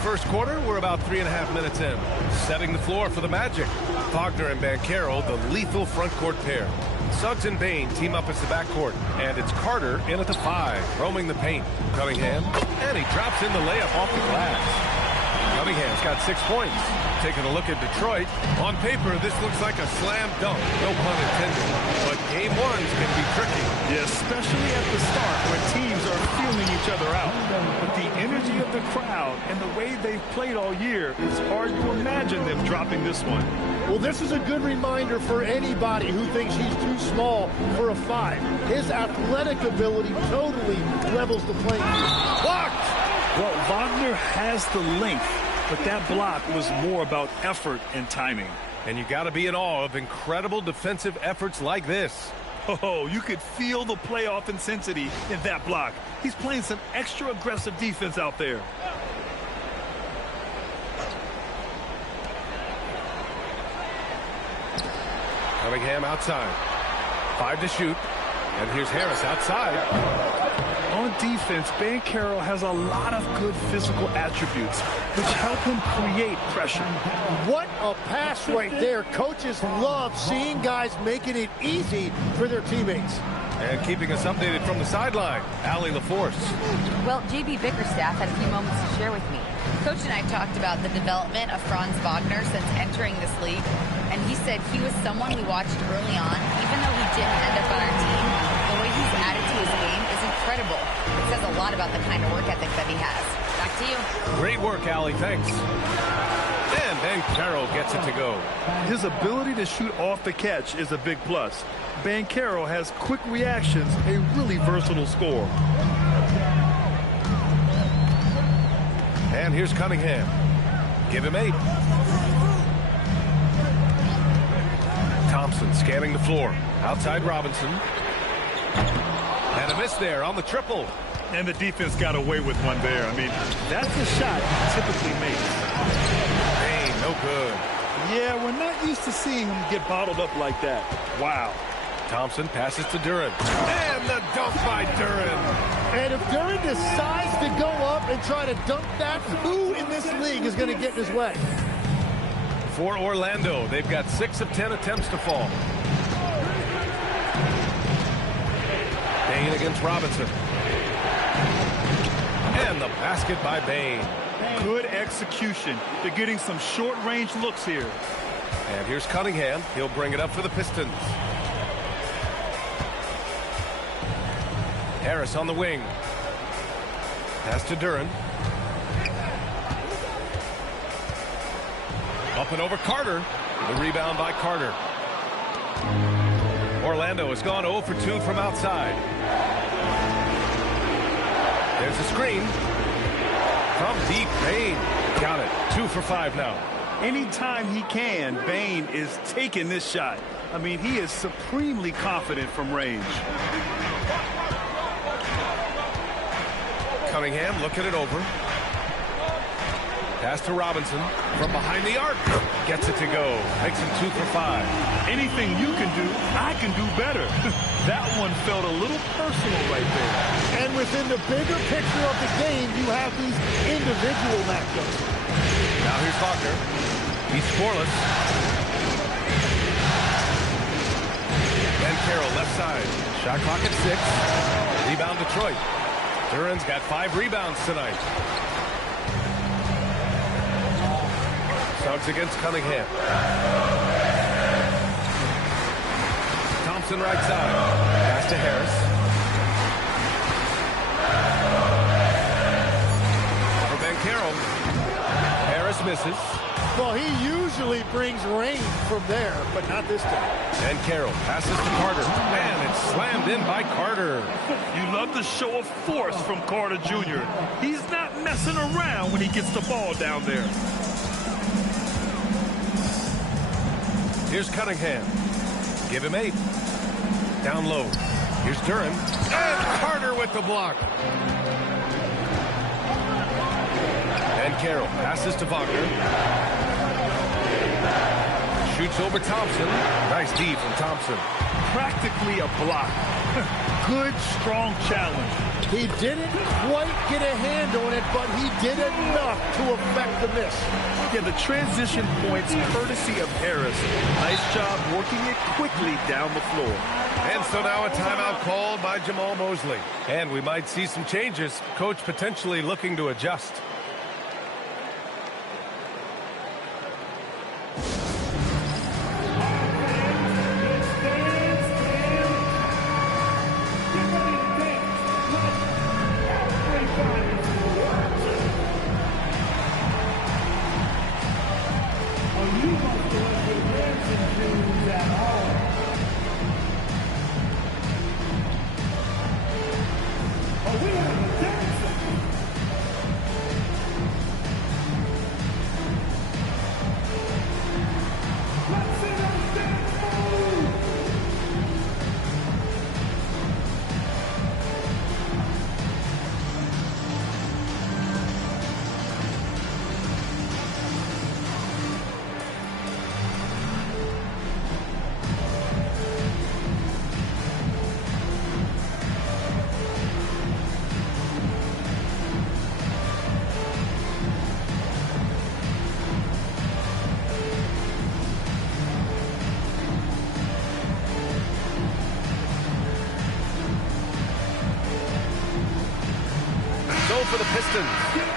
first quarter. We're about 3.5 minutes in. Setting the floor for the Magic. Wagner and Banchero, the lethal front court pair. Suggs and Bain team up as the backcourt. And it's Carter in at the 5, roaming the paint. Cunningham, and he drops in the layup off the glass. Cunningham's got 6 points. Taking a look at Detroit. On paper, this looks like a slam dunk. No pun intended. But game ones can be tricky. Yeah, especially at the start when teams are feeling each other out. But the energy of the crowd and the way they've played all year, it's hard to imagine them dropping this one. Well, this is a good reminder for anybody who thinks he's too small for a 5. His athletic ability totally levels the playing field. Blocked! Well, Wagner has the length, but that block was more about effort and timing. And you got to be in awe of incredible defensive efforts like this. Oh, you could feel the playoff intensity in that block. He's playing some extra aggressive defense out there. Cunningham outside. 5 to shoot. And here's Harris outside. On defense, Banchero has a lot of good physical attributes, which help him create pressure. What a pass right there. Coaches love seeing guys making it easy for their teammates. And keeping us updated from the sideline, Allie LaForce. Well, JB Bickerstaff had a few moments to share with me. Coach and I talked about the development of Franz Wagner since entering this league, and he said he was someone we watched early on. Even though he didn't end up on our team, the way he's added to his game is incredible. It says a lot about the kind of work ethic that he has. Back to you. Great work, Allie. Thanks. And Banchero gets it to go. His ability to shoot off the catch is a big plus. Banchero has quick reactions, a really versatile scorer. And here's Cunningham. Give him 8. Thompson scanning the floor. Outside Robinson. And a miss there on the triple. And the defense got away with one there. I mean, that's the shot he typically makes. Hey, no good. Yeah, we're not used to seeing him get bottled up like that. Wow. Thompson passes to Duren. And the dunk by Duren. And if Duren decides to go up and try to dunk that, who in this league is going to get in his way? For Orlando, they've got 6 of 10 attempts to fall. Bain against Robinson. And the basket by Bain. Good execution. They're getting some short-range looks here. And here's Cunningham. He'll bring it up for the Pistons. Harris on the wing. Pass to Duren. Up and over Carter. The rebound by Carter. Orlando has gone 0 for 2 from outside. There's a screen. From deep, Bain. Got it. 2 for 5 now. Anytime he can, Bain is taking this shot. I mean, he is supremely confident from range. Cunningham looking it over. Pass to Robinson from behind the arc. Gets it to go. Makes him 2 for 5. Anything you can do, I can do better. That one felt a little personal right there. And within the bigger picture of the game, you have these individual matchups. Now here's Wagner. He's scoreless. Banchero left side. Shot clock at 6. Rebound Detroit. Duren's got 5 rebounds tonight. Suggs against Cunningham. Thompson right side. Pass to Harris. For Banchero. Harris misses. Well, he usually brings range from there, but not this time. Banchero passes to Carter. Man, it's slammed in by Carter. You love the show of force from Carter Jr. He's not messing around when he gets the ball down there. Here's Cunningham. Give him 8. Down low. Here's Duren. And Carter with the block. Banchero passes to Wagner. Shoots over Thompson. Nice D from Thompson. Practically a block. Good, strong challenge. He didn't quite get a hand on it, but he did enough to affect the miss. Yeah, the transition points courtesy of Harris. Nice job working it quickly down the floor. And so now a timeout called by Jamal Mosley. And we might see some changes. Coach potentially looking to adjust. For the Pistons,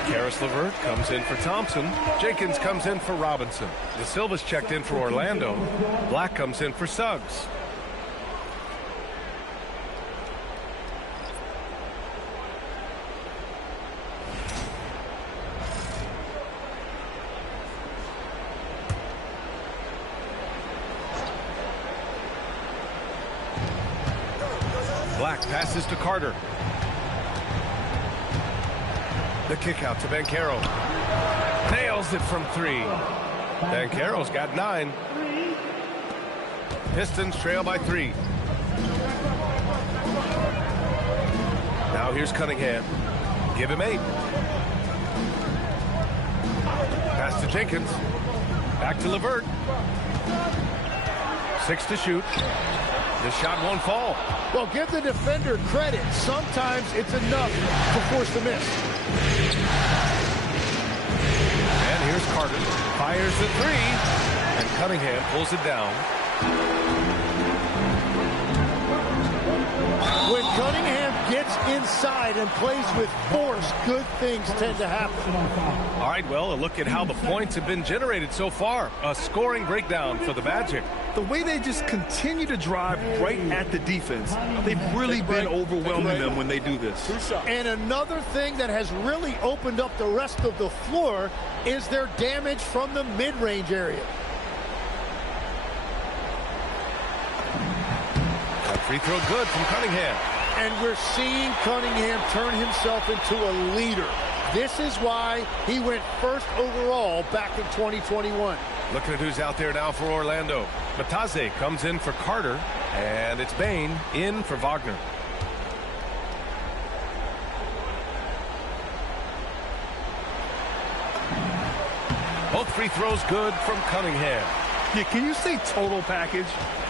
Karis LeVert comes in for Thompson. Jenkins comes in for Robinson. De Silva's checked in for Orlando. Black comes in for Suggs. Black passes to Carter. The kick out to Banchero. Nails it from 3. Banchero's got 9. Pistons trail by 3. Now here's Cunningham. Give him 8. Pass to Jenkins. Back to LeVert. 6 to shoot. The shot won't fall. Well, give the defender credit. Sometimes it's enough to force the miss. And here's Carter. Fires the 3. And Cunningham pulls it down. When Cunningham gets inside and plays with force, good things tend to happen. All right, well, a look at how the points have been generated so far. A scoring breakdown for the Magic. The way they just continue to drive right at the defense, they've really been overwhelming them when they do this. And another thing that has really opened up the rest of the floor is their damage from the mid-range area. That free throw good from Cunningham. And we're seeing Cunningham turn himself into a leader. This is why he went first overall back in 2021. Looking at who's out there now for Orlando. Bataze comes in for Carter, and it's Bain in for Wagner. Both free throws good from Cunningham. Yeah, can you say total package?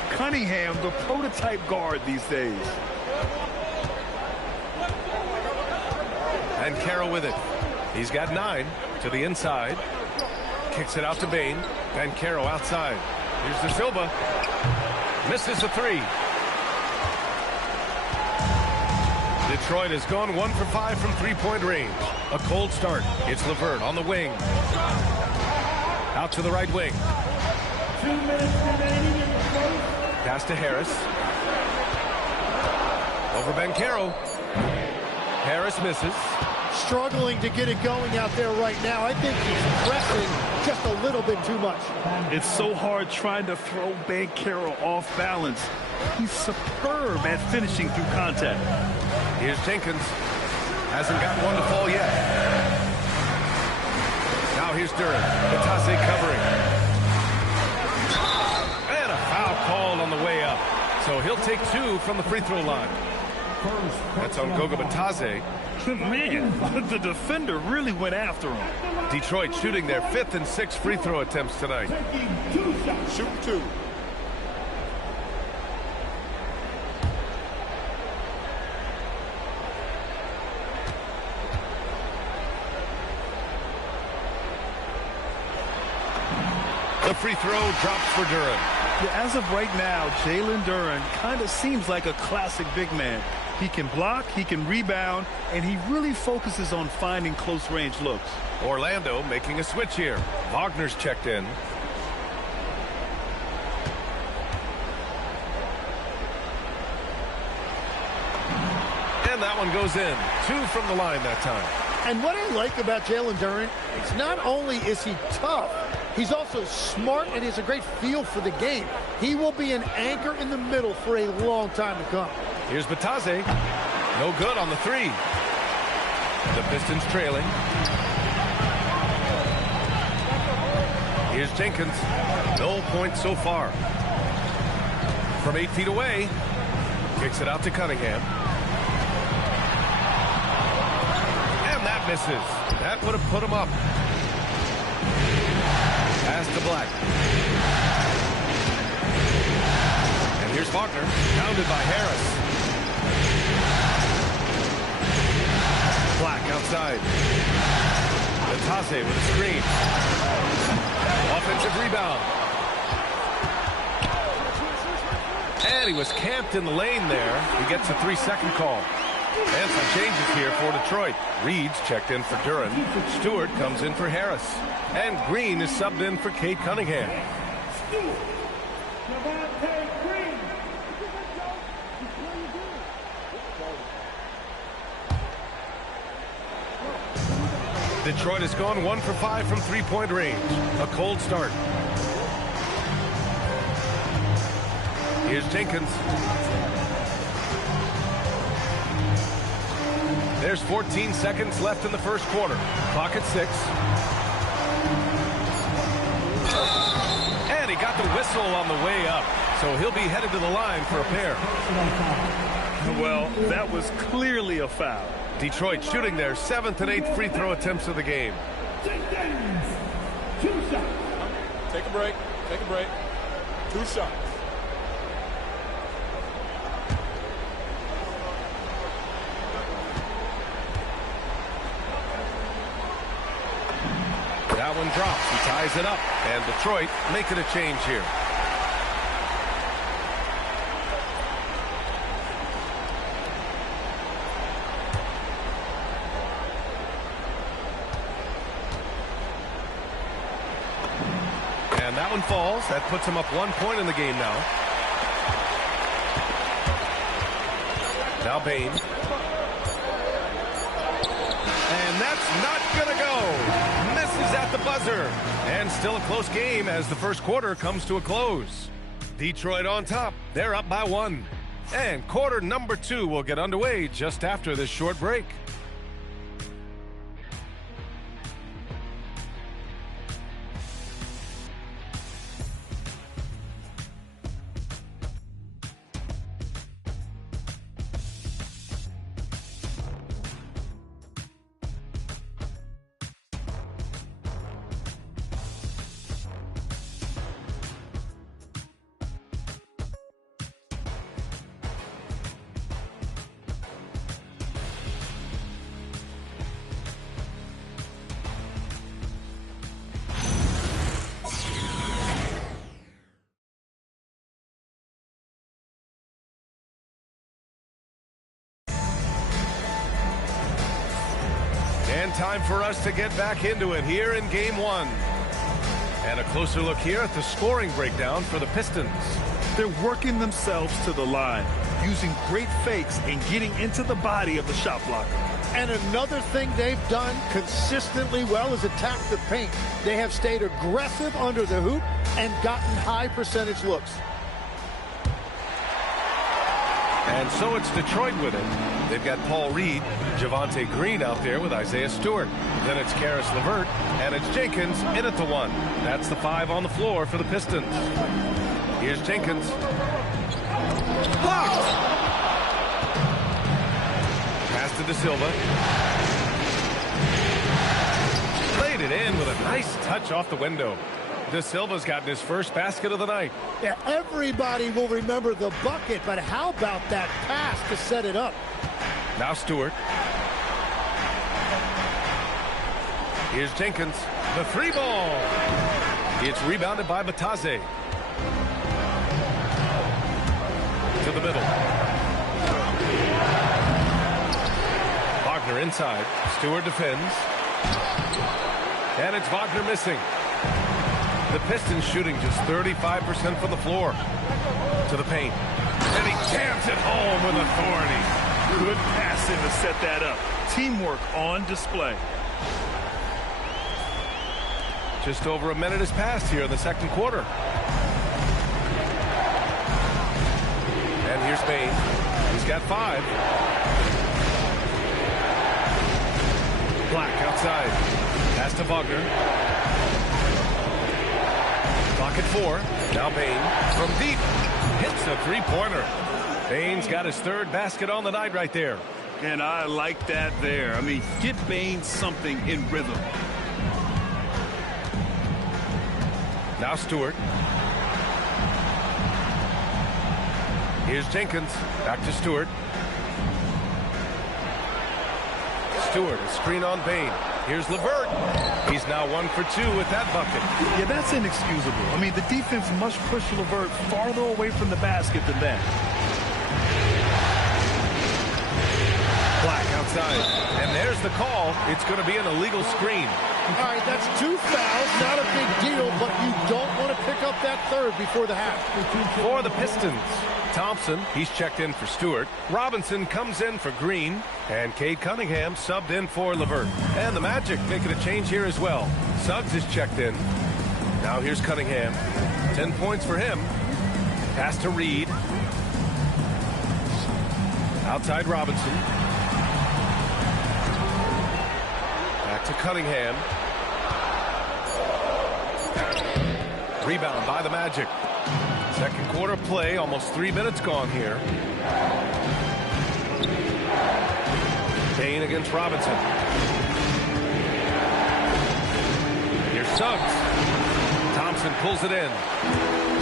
Cunningham, the prototype guard these days. And Carroll with it. He's got 9 to the inside. Kicks it out to Bain. And Carroll outside. Here's De Silva. Misses the 3. Detroit has gone 1 for 5 from three-point range. A cold start. It's LeVert on the wing. Out to the right wing. 2 minutes remaining in the first. Pass to Harris. Over Banchero. Harris misses. Struggling to get it going out there right now. I think he's pressing just a little bit too much. It's so hard trying to throw Banchero off balance. He's superb at finishing through contact. Here's Jenkins. Hasn't got one to fall yet. Now here's Duran. Bataze covering. And a foul called on the way up. So he'll take 2 from the free throw line. That's on Goga Bataze. Man, the defender really went after him. Detroit shooting their 5th and 6th free throw attempts tonight. Shoot 2. The free throw drops for Duren. Yeah, as of right now, Jalen Duren kind of seems like a classic big man. He can block, he can rebound, and he really focuses on finding close-range looks. Orlando making a switch here. Wagner's checked in. And that one goes in. 2 from the line that time. And what I like about Jalen Duren is not only is he tough, he's also smart and he has a great feel for the game. He will be an anchor in the middle for a long time to come. Here's Batase. No good on the 3. The Pistons trailing. Here's Jenkins. No points so far. From 8 feet away. Kicks it out to Cunningham. That misses. That would have put him up. Pass to Black. And here's Wagner. Pounded by Harris. Black outside. Batase with a screen. Offensive rebound. And he was camped in the lane there. He gets a 3-second call. And some changes here for Detroit. Reed's checked in for Duren. Stewart comes in for Harris. And Green is subbed in for Cade Cunningham. Detroit has gone 1 for 5 from 3-point range. A cold start. Here's Jenkins. There's 14 seconds left in the first quarter. Clock at 6. And he got the whistle on the way up. So he'll be headed to the line for a pair. Well, that was clearly a foul. Detroit shooting their 7th and 8th free throw attempts of the game. 2 shots. Take a break. Take a break. 2 shots. That one drops. He ties it up. And Detroit making a change here. And that one falls. That puts him up 1 point in the game now. Now Bain. And that's not going to go. Misses at the buzzer. And still a close game as the first quarter comes to a close. Detroit on top. They're up by 1. And quarter number 2 will get underway just after this short break. And time for us to get back into it here in game 1. And a closer look here at the scoring breakdown for the Pistons. They're working themselves to the line, using great fakes and getting into the body of the shot blocker. And another thing they've done consistently well is attack the paint. They have stayed aggressive under the hoop and gotten high percentage looks. And so it's Detroit with it. They've got Paul Reed, Javonte Green out there with Isaiah Stewart. Then it's Karis LeVert, and it's Jenkins in at the 1. That's the 5 on the floor for the Pistons. Here's Jenkins. Blocked! Pass to De Silva. Played it in with a nice touch off the window. De Silva's gotten his first basket of the night. Yeah, everybody will remember the bucket, but how about that pass to set it up? Now Stewart. Here's Jenkins. The 3 ball. It's rebounded by Batase. To the middle. Wagner inside. Stewart defends. And it's Wagner missing. The Pistons shooting just 35% from the floor. To the paint. And he jams it home with authority. Good passing to set that up. Teamwork on display. Just over a minute has passed here in the second quarter. And here's Bain. He's got 5. Black outside. Pass to Wagner. Clock at 4. Now Bain from deep. Hits a three-pointer. Bain's got his 3rd basket on the night right there. And I like that there. I mean, get Bain something in rhythm. Now Stewart. Here's Jenkins. Back to Stewart. Stewart, a screen on Bain. Here's LeVert. He's now 1 for 2 with that bucket. Yeah, that's inexcusable. I mean, the defense must push LeVert farther away from the basket than that. Black outside. And there's the call. It's going to be an illegal screen. All right, that's 2 fouls. Not a big deal, but you don't want to pick up that 3rd before the half. For the Pistons, Thompson, he's checked in for Stewart. Robinson comes in for Green. And Cade Cunningham subbed in for LeVert. And the Magic making a change here as well. Suggs is checked in. Now here's Cunningham. 10 points for him. Pass to Reed. Outside Robinson. Back to Cunningham. Rebound by the Magic. Second quarter play, almost 3 minutes gone here. Bain against Robinson. Here's Suggs. Thompson pulls it in.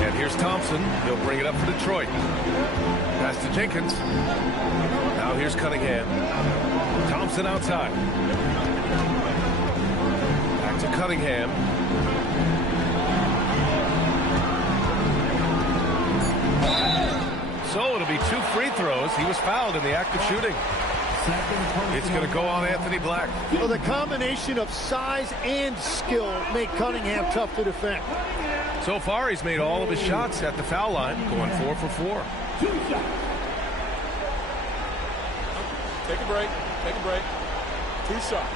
And here's Thompson. He'll bring it up for Detroit. Pass to Jenkins. Now here's Cunningham. Thompson outside. Back to Cunningham. So it'll be 2 free throws. He was fouled in the act of shooting. It's going to go on Anthony Black. Well, the combination of size and skill make Cunningham tough to defend. So far, he's made all of his shots at the foul line, going 4 for 4. Take a break. Take a break. 2 shots.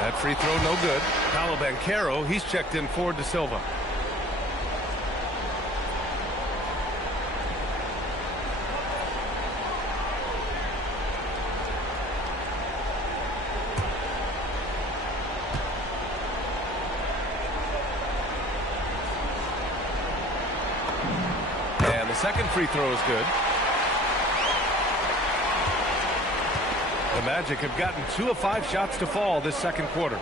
That free throw no good. Paolo Banchero, he's checked in for De Silva. And the second free throw is good. The Magic have gotten 2 of 5 shots to fall this second quarter.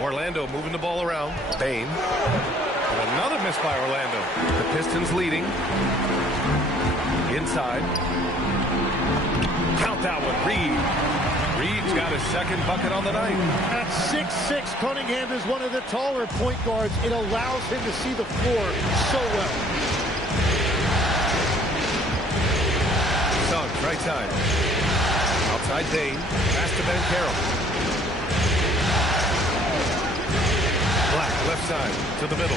Orlando moving the ball around. Bain. And another miss by Orlando. The Pistons leading. Inside. Count that one. Reed. Reed's got his second bucket on the night. At 6'6", Cunningham is one of the taller point guards. It allows him to see the floor so well. Right side. Outside Bain. Pass to Banchero. Black left side to the middle.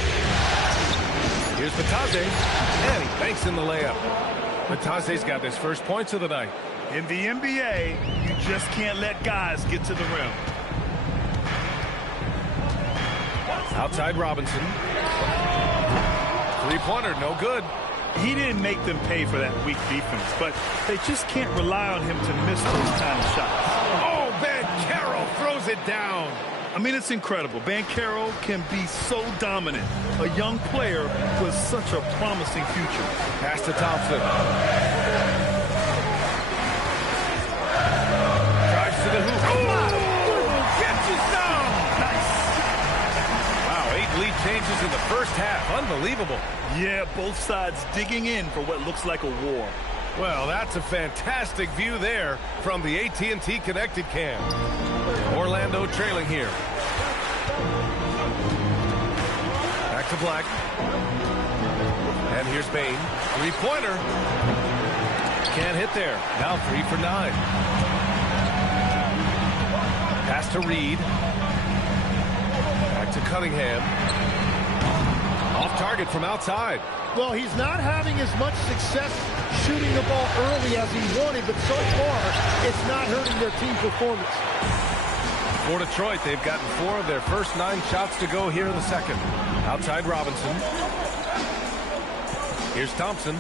Here's Batase. And he banks in the layup. Batase's got his first points of the night. In the NBA, you just can't let guys get to the rim. Outside Robinson. Three-pointer, no good. He didn't make them pay for that weak defense, but they just can't rely on him to miss those kind of shots. Oh, Banchero throws it down. I mean, it's incredible. Banchero can be so dominant. A young player with such a promising future. Pass to Thompson. Drives to the hoop. Oh! Gets you some! Nice. Wow, 8 lead changes in the first half. Unbelievable. Yeah, both sides digging in for what looks like a war. Well, that's a fantastic view there from the AT&T Connected Cam. Orlando trailing here. Back to Black. And here's Bane. Three-pointer. Can't hit there. Now 3 for 9. Pass to Reed. Back to Cunningham. Off target from outside. Well, he's not having as much success shooting the ball early as he wanted, but so far, it's not hurting their team performance. For Detroit, they've gotten 4 of their first 9 shots to go here in the second. Outside Robinson. Here's Thompson.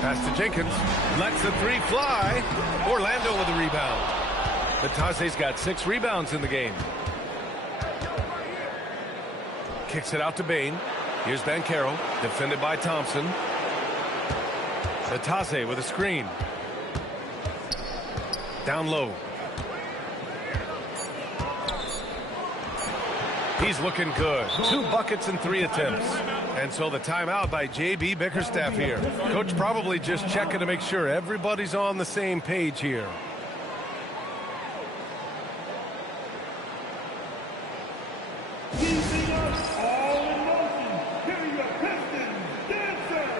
Pass to Jenkins. Lets the 3 fly. Orlando with a rebound. Batase's got 6 rebounds in the game. Kicks it out to Bane. Here's Banchero, defended by Thompson. Batase with a screen. Down low. He's looking good. 2 buckets and 3 attempts. And so the timeout by J.B. Bickerstaff here. Coach probably just checking to make sure everybody's on the same page here. Keeping us all in motion. Here are your Pistons dancers.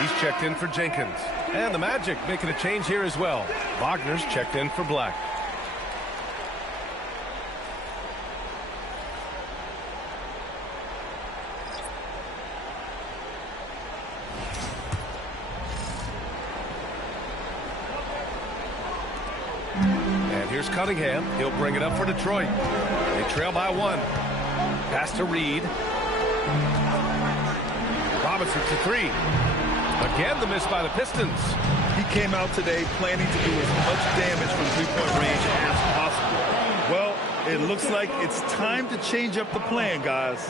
He's checked in for Jenkins. And the Magic making a change here as well. Wagner's checked in for Black. And here's Cunningham. He'll bring it up for Detroit. They trail by 1. Pass to Reed. Robinson to 3. Again, the miss by the Pistons. He came out today planning to do as much damage from three-point range as possible. Well, it looks like it's time to change up the plan, guys.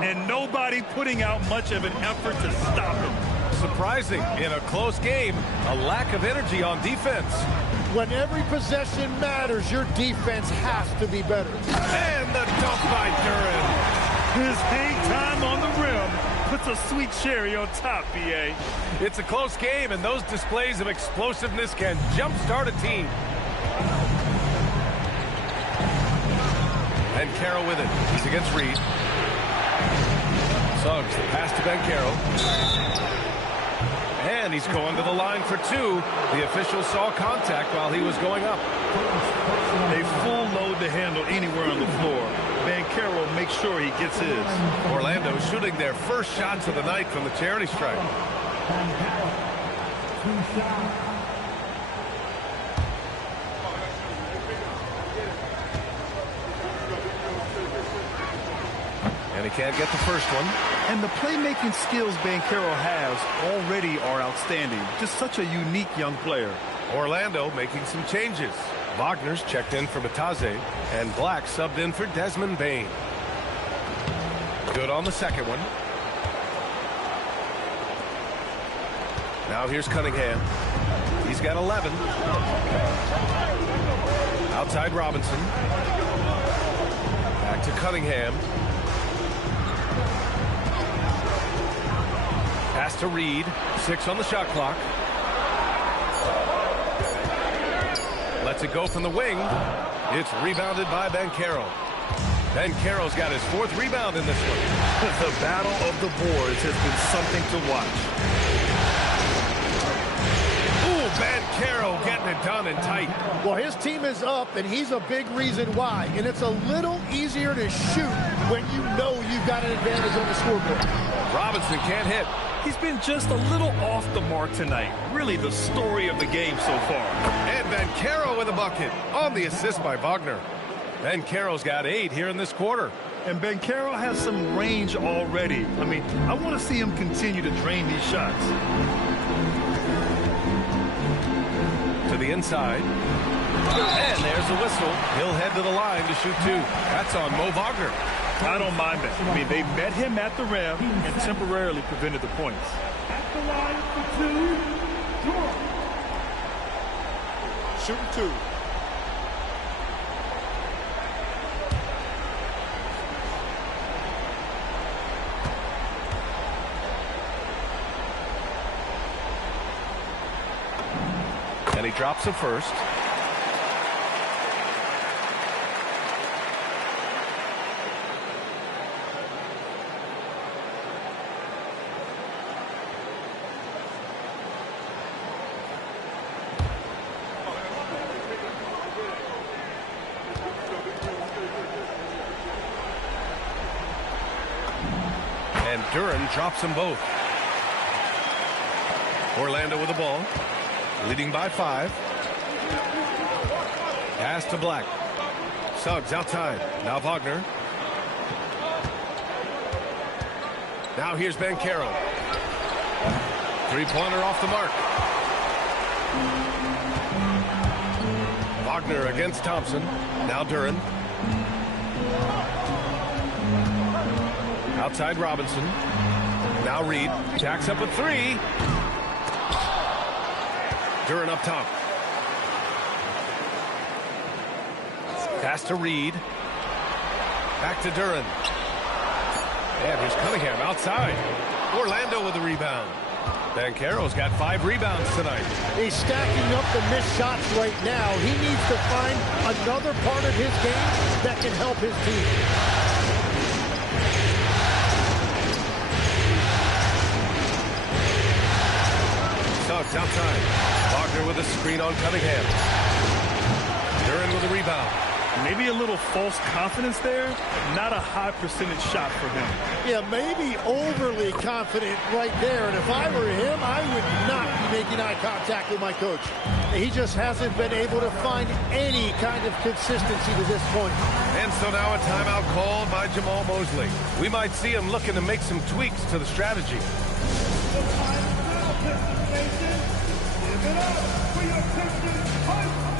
And nobody putting out much of an effort to stop him. Surprising, in a close game, a lack of energy on defense. When every possession matters, your defense has to be better. And the dunk by Duran. His hang time on the rim puts a sweet cherry on top, B.A. It's a close game, and those displays of explosiveness can jumpstart a team. And Banchero with it. He's against Reed. Suggs, the pass to Banchero. And he's going to the line for 2. The official saw contact while he was going up. A full load to handle anywhere on the floor. Banchero makes sure he gets his. Orlando shooting their first shots of the night from the charity stripe. And he can't get the first one. And the playmaking skills Banchero has already are outstanding. Just such a unique young player. Orlando making some changes. Wagner's checked in for Batase, and Black subbed in for Desmond Bane. Good on the second one. Now here's Cunningham. He's got 11. Outside Robinson. Back to Cunningham. Pass to Reed. 6 on the shot clock. Lets it go from the wing. It's rebounded by Banchero. Banchero's got his 4th rebound in this one. The battle of the boards has been something to watch. Ooh, Banchero getting it done and tight. Well, his team is up, and he's a big reason why. And it's a little easier to shoot when you know you've got an advantage on the scoreboard. Robinson can't hit. He's been just a little off the mark tonight. Really the story of the game so far. And Banchero with a bucket on the assist by Wagner. Banchero's got 8 here in this quarter. And Banchero has some range already. I mean, I want to see him continue to drain these shots. To the inside. And there's the whistle. He'll head to the line to shoot 2. That's on Mo Wagner. I don't mind that. I mean, they met him at the rim and temporarily prevented the points. At the line for 2, Jordan. Shooting 2. And he drops it first. And Duren drops them both. Orlando with the ball. Leading by 5. Pass to Black. Suggs outside. Now Wagner. Now here's Banchero. 3-pointer off the mark. Wagner against Thompson. Now Duren. Outside Robinson. Now Reed. Jacks up a 3. Duren up top. Pass to Reed. Back to Duren. And here's Cunningham outside. Orlando with the rebound. Banchero's got 5 rebounds tonight. He's stacking up the missed shots right now. He needs to find another part of his game that can help his team. Suggs outside. Wagner with a screen on Cunningham. Duren with a rebound. Maybe a little false confidence there. Not a high percentage shot for him. Yeah, maybe overly confident right there. And if I were him, I would not be making eye contact with my coach. He just hasn't been able to find any kind of consistency to this point. And so now a timeout called by Jamal Mosley. We might see him looking to make some tweaks to the strategy. The final Pistons Nation. Give it up for your Pistons High Squad.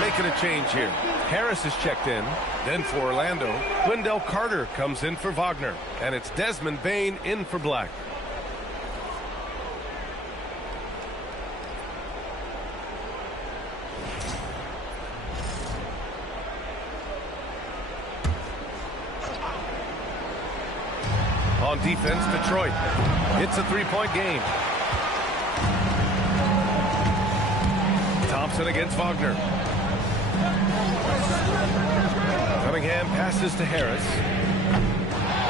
Making a change here. Harris is checked in. Then for Orlando, Wendell Carter comes in for Wagner. And it's Desmond Bane in for Black. On defense, Detroit. It's a 3-point game. Thompson against Wagner. Cunningham passes to Harris.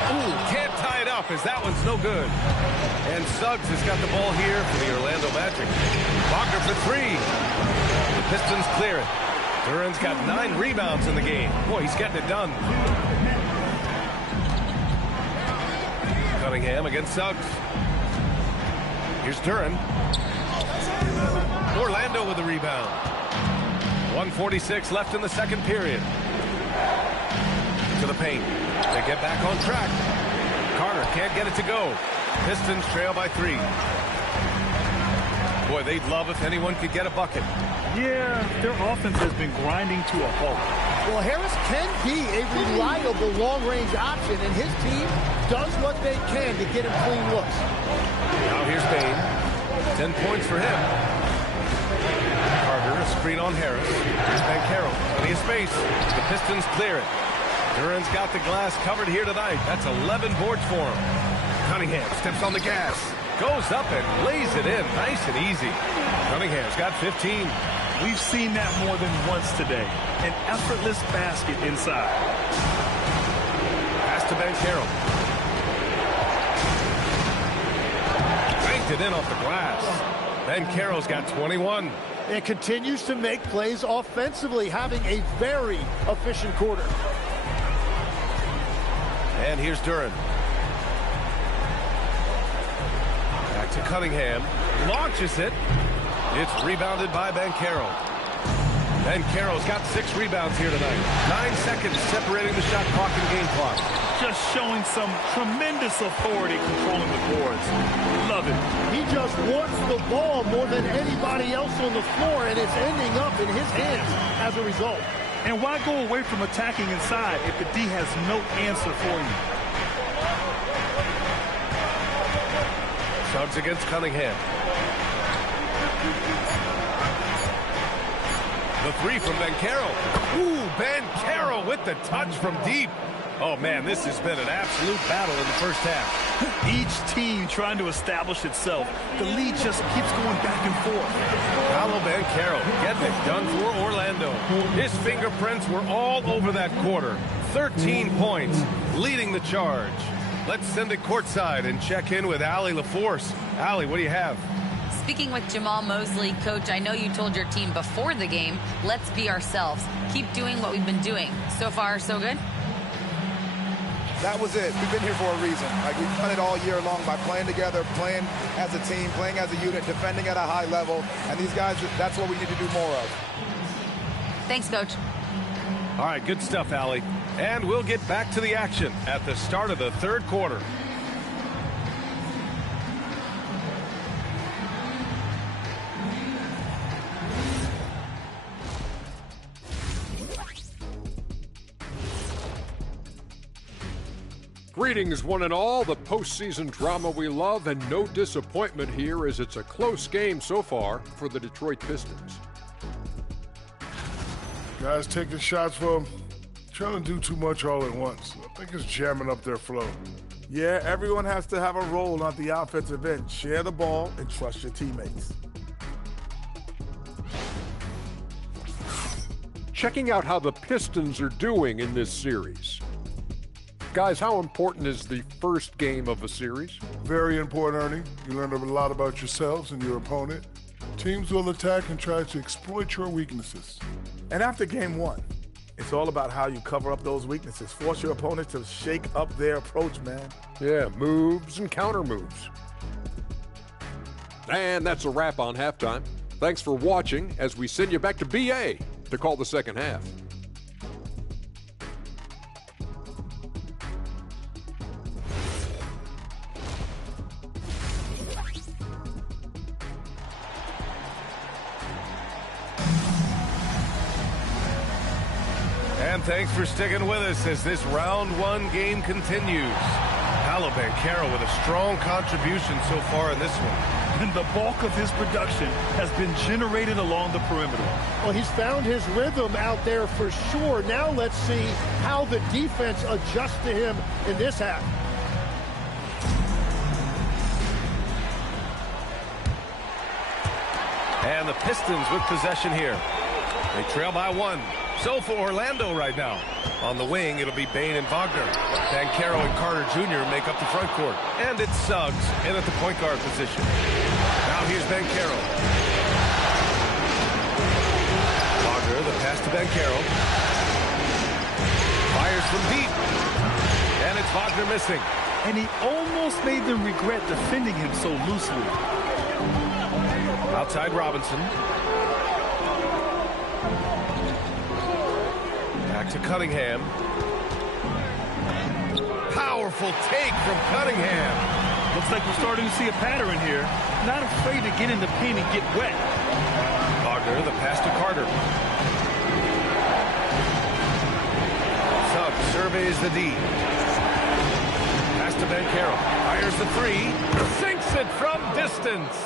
Ooh, can't tie it up as that one's no good. And Suggs has got the ball here for the Orlando Magic. Wagner for three. The Pistons clear it. Duran's got 9 rebounds in the game. Boy, he's getting it done. Cunningham against Suggs. Here's Duran. Orlando with the rebound. 1:46 left in the second period. To the paint. They get back on track. Carter can't get it to go. Pistons trail by 3. Boy, they'd love if anyone could get a bucket. Yeah, their offense has been grinding to a halt. Well, Harris can be a reliable long-range option, and his team does what they can to get him clean looks. Now here's Bain. 10 points for him. Carter, a screen on Harris. Here's Banchero. Plenty of space. The Pistons clear it. Duran's got the glass covered here tonight. That's 11 boards for him. Cunningham steps on the gas. Goes up and lays it in. Nice and easy. Cunningham's got 15. We've seen that more than once today. An effortless basket inside. Pass to Banchero. Banked it in off the glass. Banchero's got 21. And continues to make plays offensively, having a very efficient quarter. And here's Duran. Back to Cunningham. Launches it. It's rebounded by Banchero. Banchero's got 6 rebounds here tonight. 9 seconds separating the shot clock and game clock. Just showing some tremendous authority controlling the boards. Love it. He just wants the ball more than anybody else on the floor, and it's ending up in his hands as a result. And why go away from attacking inside if the D has no answer for you? Suggs against Cunningham. The 3 from Banchero. Ooh, Banchero with the touch from deep. Oh, man, this has been an absolute battle in the first half. Each team trying to establish itself. The lead just keeps going back and forth. Paolo Banchero getting it done for Orlando. His fingerprints were all over that quarter. 13 points, leading the charge. Let's send it courtside and check in with Allie LaForce. Allie, what do you have? Speaking with Jamal Mosley, Coach, I know you told your team before the game, let's be ourselves. Keep doing what we've been doing. So far, so good? That was it. We've been here for a reason. Like, we've done it all year long by playing together, playing as a team, playing as a unit, defending at a high level. And these guys, that's what we need to do more of. Thanks, Coach. All right, good stuff, Allie. And we'll get back to the action at the start of the third quarter. Greetings, one and all. The postseason drama we love, and no disappointment here as it's a close game so far for the Detroit Pistons. Guys taking shots from trying to do too much all at once. I think it's jamming up their flow. Yeah, everyone has to have a role on the offensive end. Share the ball and trust your teammates. Checking out how the Pistons are doing in this series. Guys, how important is the first game of a series? Very important, Ernie. You learn a lot about yourselves and your opponent. Teams will attack and try to exploit your weaknesses. And after game one, it's all about how you cover up those weaknesses. Force your opponent to shake up their approach, man. Yeah, moves and counter moves. And that's a wrap on halftime. Thanks for watching as we send you back to BA to call the second half. And thanks for sticking with us as this round one game continues. Paolo Banchero with a strong contribution so far in this one. And the bulk of his production has been generated along the perimeter. Well, he's found his rhythm out there for sure. Now let's see how the defense adjusts to him in this half. And the Pistons with possession here. They trail by 1. So for Orlando right now, on the wing, it'll be Bain and Wagner. Banchero and Carter Jr. make up the front court. And it's Suggs in at the point guard position. Now here's Banchero. Wagner, the pass to Banchero. Fires from deep. And it's Wagner missing. And he almost made them regret defending him so loosely. Outside Robinson. Back to Cunningham. Powerful take from Cunningham. Looks like we're starting to see a pattern here. Not afraid to get in the paint and get wet. Wagner, the pass to Carter. Suggs surveys the D. Pass to Banchero. Fires the three. Sinks it from distance.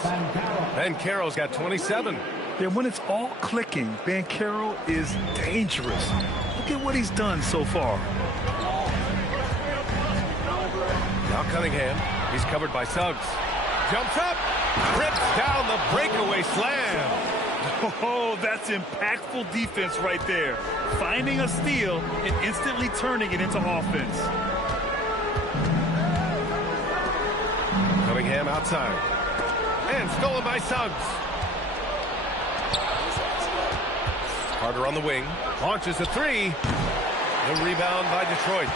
Banchero's got 27. Yeah, when it's all clicking, Banchero is dangerous. Look at what he's done so far. Now Cunningham. He's covered by Suggs. Jumps up. Rips down the breakaway slam. Oh, that's impactful defense right there. Finding a steal and instantly turning it into offense. Cunningham outside. And stolen by Suggs. Carter on the wing. Launches a three. The rebound by Detroit.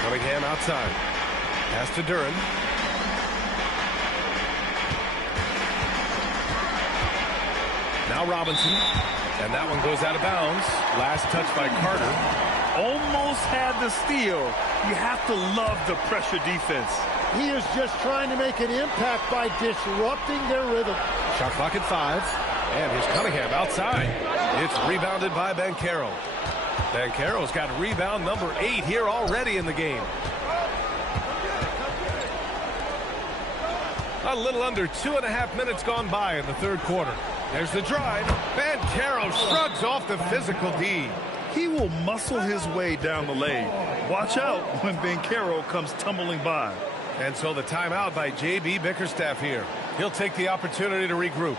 Cunningham outside. Pass to Duren. Now Robinson. And that one goes out of bounds. Last touch by Carter. Almost had the steal. You have to love the pressure defense. He is just trying to make an impact by disrupting their rhythm. Shot clock at 5. And here's Cunningham outside. It's rebounded by Banchero. Banchero's got rebound number 8 here already in the game. A little under 2.5 minutes gone by in the third quarter. There's the drive. Banchero shrugs off the physical D. He will muscle his way down the lane. Watch out when Banchero comes tumbling by. And so the timeout by J.B. Bickerstaff here. He'll take the opportunity to regroup.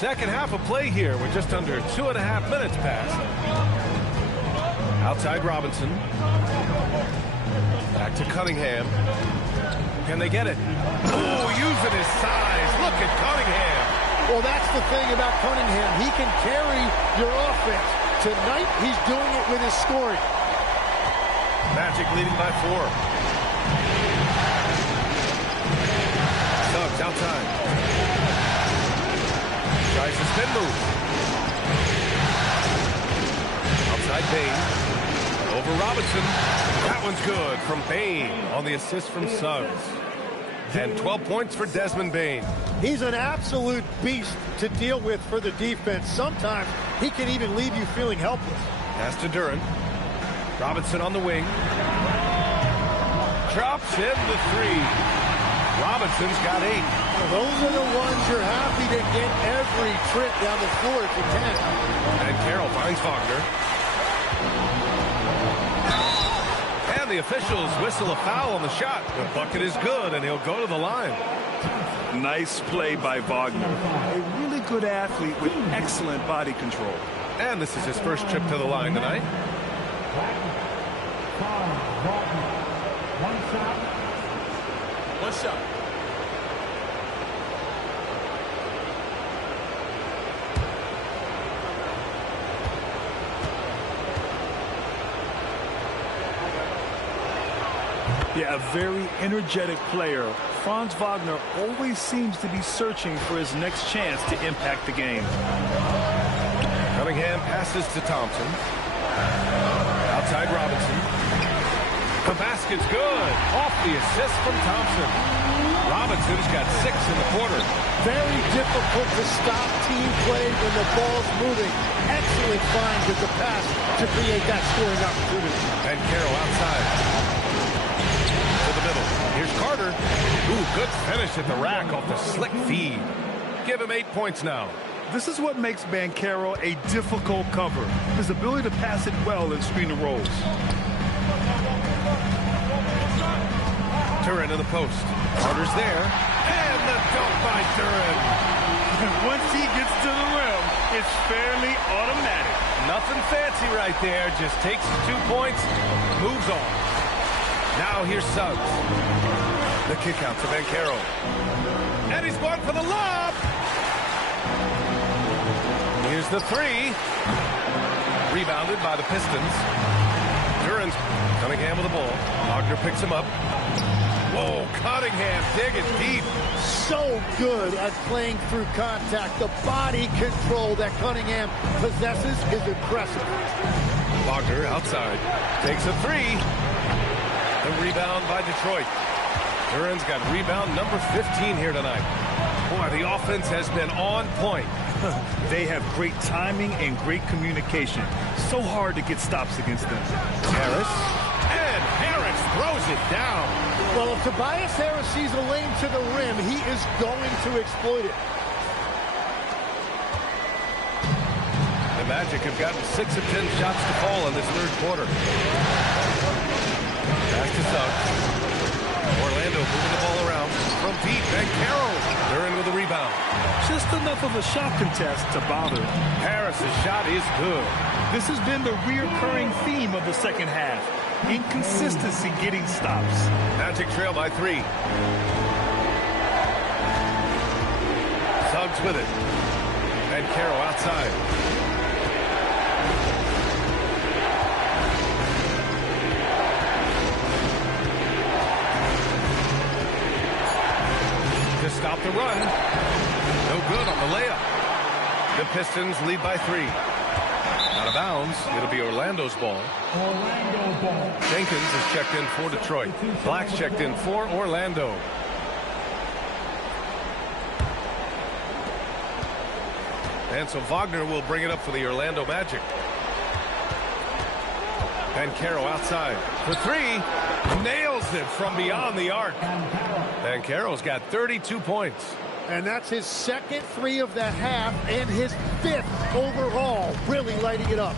Second half of play here. We're just under 2.5 minutes past. Outside Robinson. Back to Cunningham. Can they get it? Oh, using his size. Look at Cunningham. Well, that's the thing about Cunningham. He can carry your offense. Tonight, he's doing it with his scoring. Magic leading by 4. Suggs outside. Tries to spin move. Outside Bane. Over Robinson. That one's good from Bane on the assist from Suggs. And 12 points for Desmond Bane. He's an absolute beast to deal with for the defense. Sometimes he can even leave you feeling helpless. Pass to Duran. Robinson on the wing. Drops in the 3. Robinson's got 8. Well, those are the ones you're happy to get every trip down the floor if you can. And Carroll finds Wagner. And the officials whistle a foul on the shot. The bucket is good, and he'll go to the line. Nice play by Wagner. A really good athlete with excellent body control. And this is his first trip to the line tonight. One shot. Yeah, a very energetic player. Franz Wagner always seems to be searching for his next chance to impact the game. Cunningham passes to Thompson. Outside Robinson. The basket's good. Off the assist from Thompson. Robinson's got 6 in the quarter. Very difficult to stop team play when the ball's moving. Excellent find with the pass to create that scoring opportunity. And Carroll outside. To the middle. Here's Carter. Ooh, good finish at the rack off the slick feed. Give him 8 points now. This is what makes Banchero a difficult cover. His ability to pass it well and screen the rolls. Duran in the post. Carter's there. And the dunk by Duran. And once he gets to the rim, it's fairly automatic. Nothing fancy right there. Just takes his 2 points, moves on. Now here's Suggs. The kick out to Banchero. And he's going for the lob. Here's the 3. Rebounded by the Pistons. Duran's Cunningham with the ball. Wagner picks him up. Whoa, Cunningham digging deep. So good at playing through contact. The body control that Cunningham possesses is impressive. Wagner outside. Takes a 3. The rebound by Detroit. Duran's got rebound number 15 here tonight. Boy, the offense has been on point. They have great timing and great communication. So hard to get stops against them. Harris. And Harris throws it down. Well, if Tobias Harris sees a lane to the rim, he is going to exploit it. The Magic have gotten 6 of 10 shots to fall in this third quarter. Pass to Suggs. Orlando moving the ball around. From deep, and Carroll. They're in with the rebound. Just enough of a shot contest to bother. Harris's shot is good. This has been the reoccurring theme of the second half. Inconsistency getting stops. Magic trail by 3. Suggs with it. And Carroll outside. To stop the run. No good on the layup. The Pistons lead by 3. Out of bounds. It'll be Orlando's ball. Orlando ball. Jenkins is checked in for Detroit. Black's checked in for Orlando. And so Wagner will bring it up for the Orlando Magic. And Banchero outside for 3. Nails it from beyond the arc. Banchero's got 32 points. And that's his second 3 of the half and his 5th overall. Really lighting it up.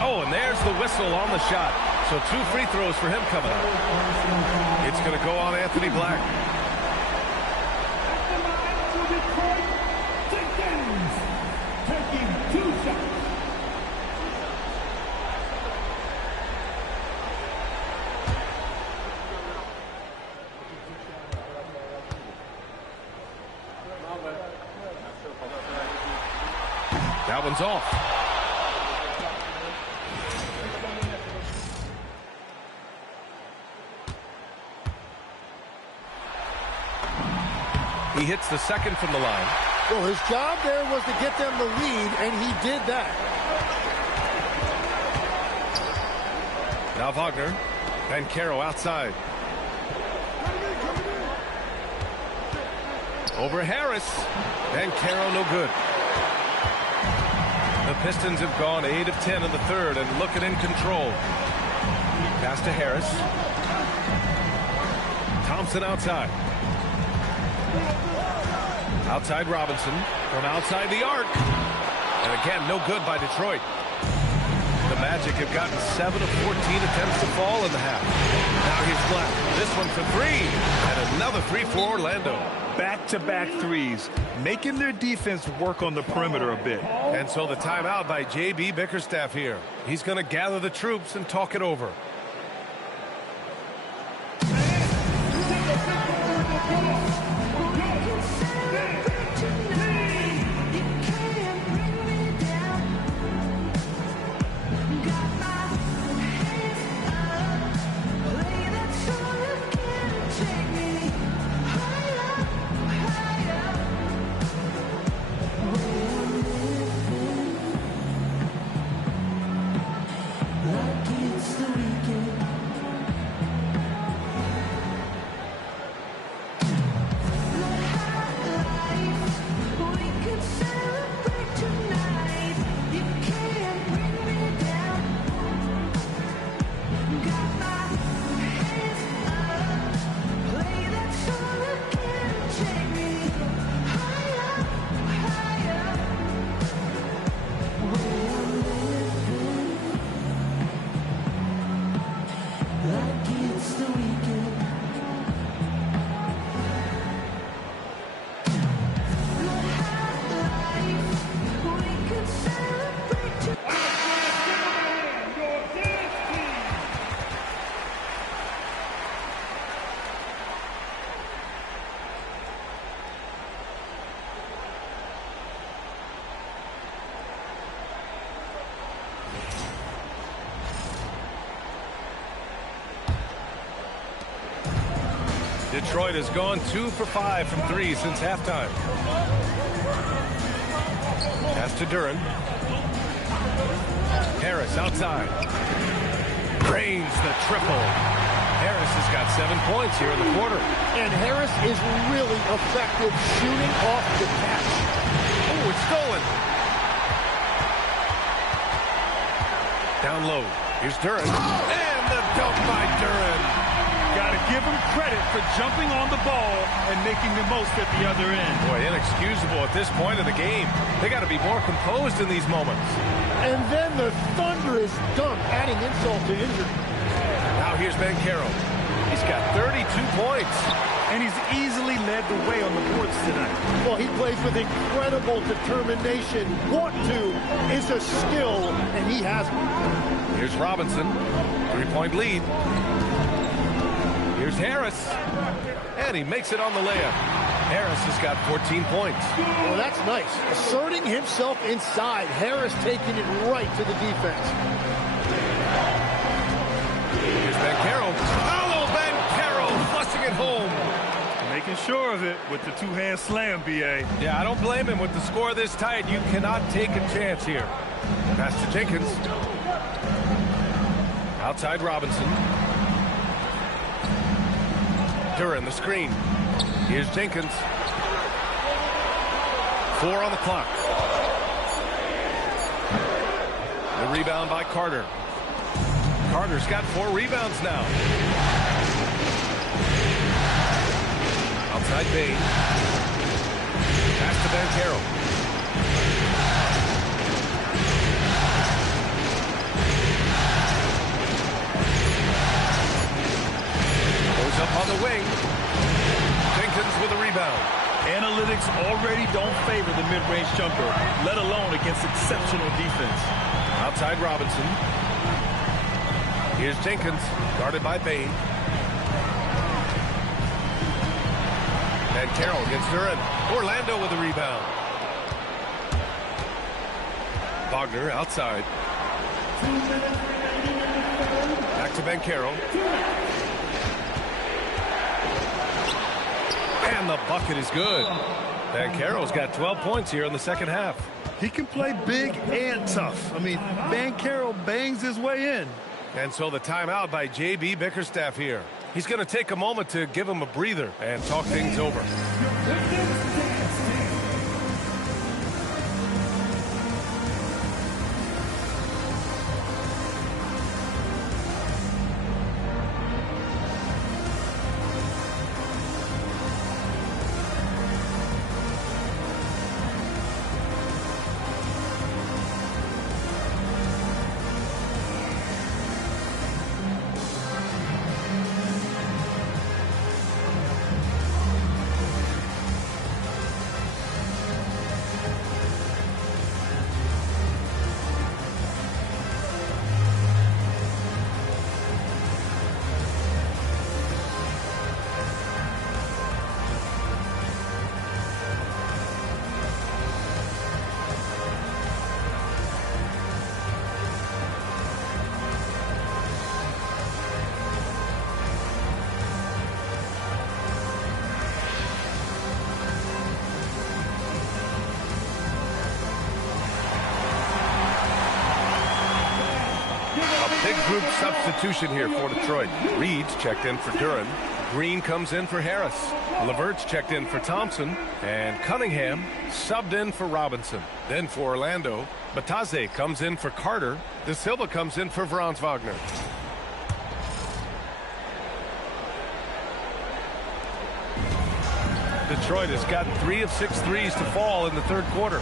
Oh, and there's the whistle on the shot. So 2 free throws for him coming up. It's going to go on Anthony Black. one's off. He hits the second from the line. Well, his job there was to get them the lead, and he did that. Now Wagner. Banchero outside. Over Harris. Banchero no good. The Pistons have gone 8 of 10 in the third and looking in control. Pass to Harris. Thompson outside. Outside Robinson. From outside the arc. And again, no good by Detroit. The Magic have gotten 7 of 14 attempts to fall in the half. Now here's Black. This one for 3. And another 3 for Orlando. Back-to-back threes, making their defense work on the perimeter a bit. And so the timeout by J.B. Bickerstaff here. He's going to gather the troops and talk it over. Detroit has gone 2 for 5 from 3 since halftime. Pass to Duren. Harris outside. Drains the triple. Harris has got 7 points here in the quarter. And Harris is really effective shooting off the catch. Oh, it's stolen. Down low. Here's Duren. And the dunk by Duren. Got to give him credit for jumping on the ball and making the most at the other end. Boy, inexcusable at this point of the game. They got to be more composed in these moments. And then the thunderous dunk, adding insult to injury. Now here's Banchero. He's got 32 points. And he's easily led the way on the boards tonight. Well, he plays with incredible determination. Want to is a skill, and he has it. Here's Robinson. 3-point lead. Here's Harris. And he makes it on the layup. Harris has got 14 points. Well, that's nice. Asserting himself inside. Harris taking it right to the defense. Here's Banchero. Follow Banchero, flushing it home. Making sure of it with the two-hand slam, B.A. Yeah, I don't blame him. With the score this tight, you cannot take a chance here. Pass to Jenkins. Outside Robinson. Duren the screen. Here's Jenkins. 4 on the clock. The rebound by Carter. Carter's got 4 rebounds now. Outside Bain. Pass to Banchero. Goes up on the wing. Jenkins with a rebound. Analytics already don't favor the mid-range jumper, let alone against exceptional defense. Outside Robinson. Here's Jenkins, guarded by Bain. And Carroll against Duren. Orlando with a rebound. Wagner outside. Back to Banchero. And the bucket is good. Banchero's got 12 points here in the second half. He can play big and tough. I mean, Banchero bangs his way in. And so the timeout by J.B. Bickerstaff here. He's going to take a moment to give him a breather and talk things over. Big group substitution here for Detroit. Reed's checked in for Duran. Green comes in for Harris. Levert's checked in for Thompson. And Cunningham subbed in for Robinson. Then for Orlando, Bataze comes in for Carter. De Silva comes in for Franz Wagner. Detroit has gotten 3 of 6 threes to fall in the third quarter.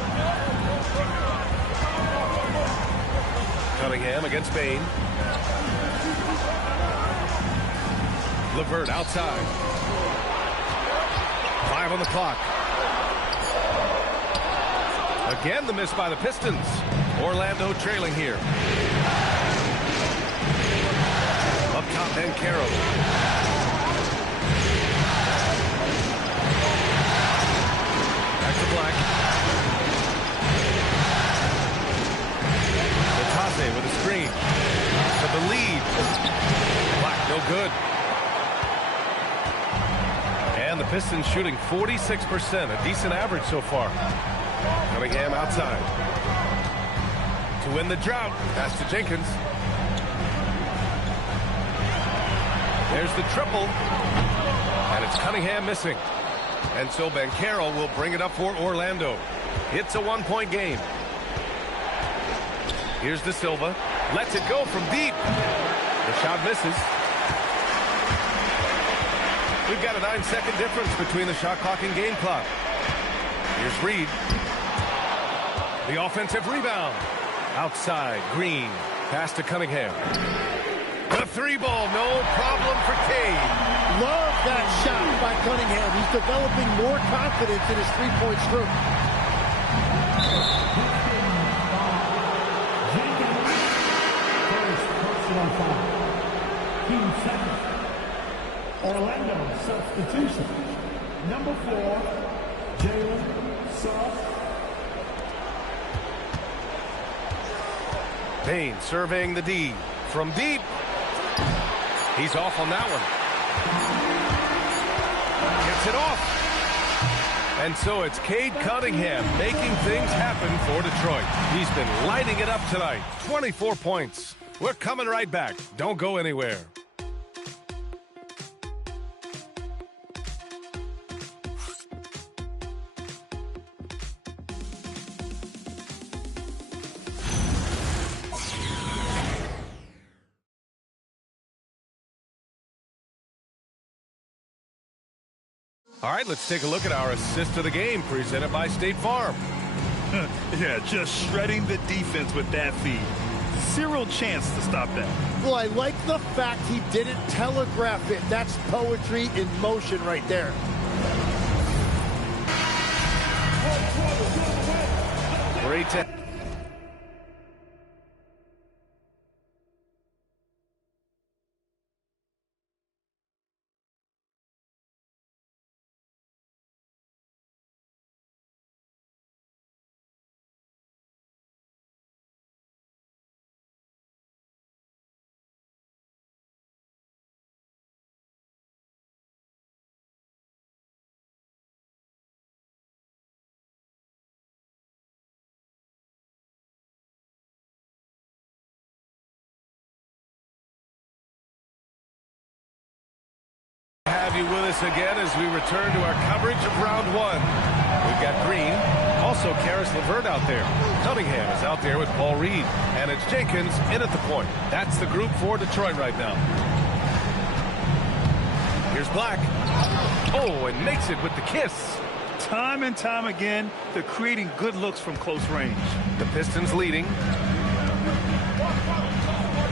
Cunningham against Bain. Levert outside. 5 on the clock. Again the miss by the Pistons. Orlando trailing here. Up top, Banchero. Back to Black. Batase with a screen. For the lead. Black no good. And the Pistons shooting 46%, a decent average so far. Cunningham outside. To win the drought, pass to Jenkins. There's the triple. And it's Cunningham missing. And so Banchero will bring it up for Orlando. It's a 1-point game. Here's De Silva. Lets it go from deep. The shot misses. We've got a 9-second difference between the shot clock and game clock. Here's Reed. The offensive rebound. Outside, Green. Pass to Cunningham. The 3-ball, no problem for Cade. Love that shot by Cunningham. He's developing more confidence in his three-point stroke. Orlando substitution. Number 4, Jalen Suggs. Payne surveying the D. From deep. He's off on that one. Gets it off. And so it's Cade Cunningham making things happen for Detroit. He's been lighting it up tonight. 24 points. We're coming right back. Don't go anywhere. All right, let's take a look at our assist of the game presented by State Farm. Yeah, just shredding the defense with that feed. Zero chance to stop that. Well, I like the fact he didn't telegraph it. That's poetry in motion right there. Great. this again as we return to our coverage of round one. We've got Green, also Karis LeVert out there. Cunningham is out there with Paul Reed, and it's Jenkins in at the point. That's the group for Detroit right now. Here's Black. Oh, and makes it with the kiss. Time and time again, they're creating good looks from close range. The Pistons leading.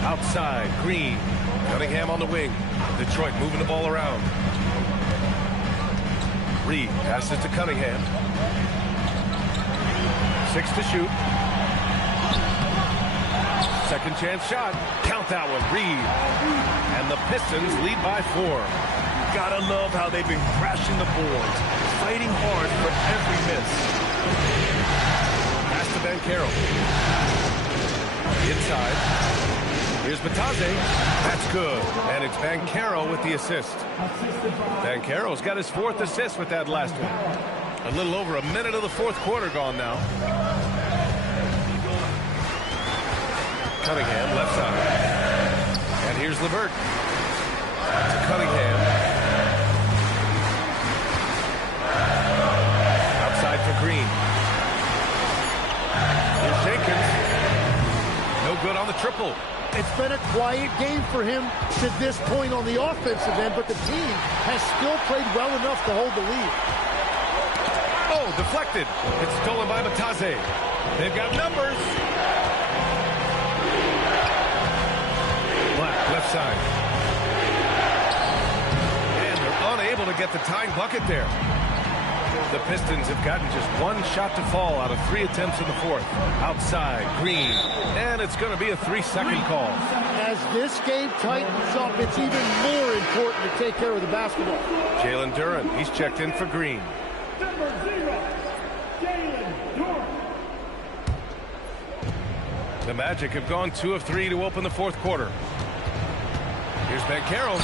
Outside, Green. Cunningham on the wing. Detroit moving the ball around. Reed passes to Cunningham. 6 to shoot. Second chance shot. Count that one. Reed. And the Pistons lead by 4. Gotta love how they've been crashing the boards, fighting hard for every miss. Pass to Banchero. Inside. Here's Matazze. That's good. And it's Banchero with the assist. Banchero's got his 4th assist with that last one. A little over a minute of the 4th quarter gone now. Cunningham, left side. And here's LeVert. To Cunningham. Outside for Green. Here's Jenkins. No good on the triple. It's been a quiet game for him to this point on the offensive end, but the team has still played well enough to hold the lead. Oh, deflected. It's stolen by Matazze. They've got numbers. Black, left side. And they're unable to get the tying bucket there. The Pistons have gotten just 1 shot to fall out of 3 attempts in the 4th. Outside, Green. And it's going to be a 3-second call. As this game tightens up, it's even more important to take care of the basketball. Jalen Duren, he's checked in for Green. Number 0, Jalen Duren. The Magic have gone 2 of 3 to open the 4th quarter. Here's Banchero.